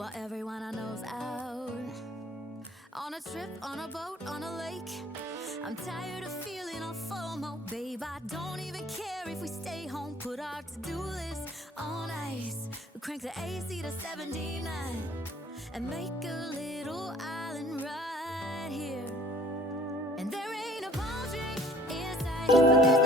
while everyone I know's out. On a trip, on a boat, on a lake. I'm tired of feeling all FOMO, babe. I don't even care if we stay home. Put our to-do list on ice. We crank the AC to 79 and make a little island right here. And there ain't a palm tree in sight, but there's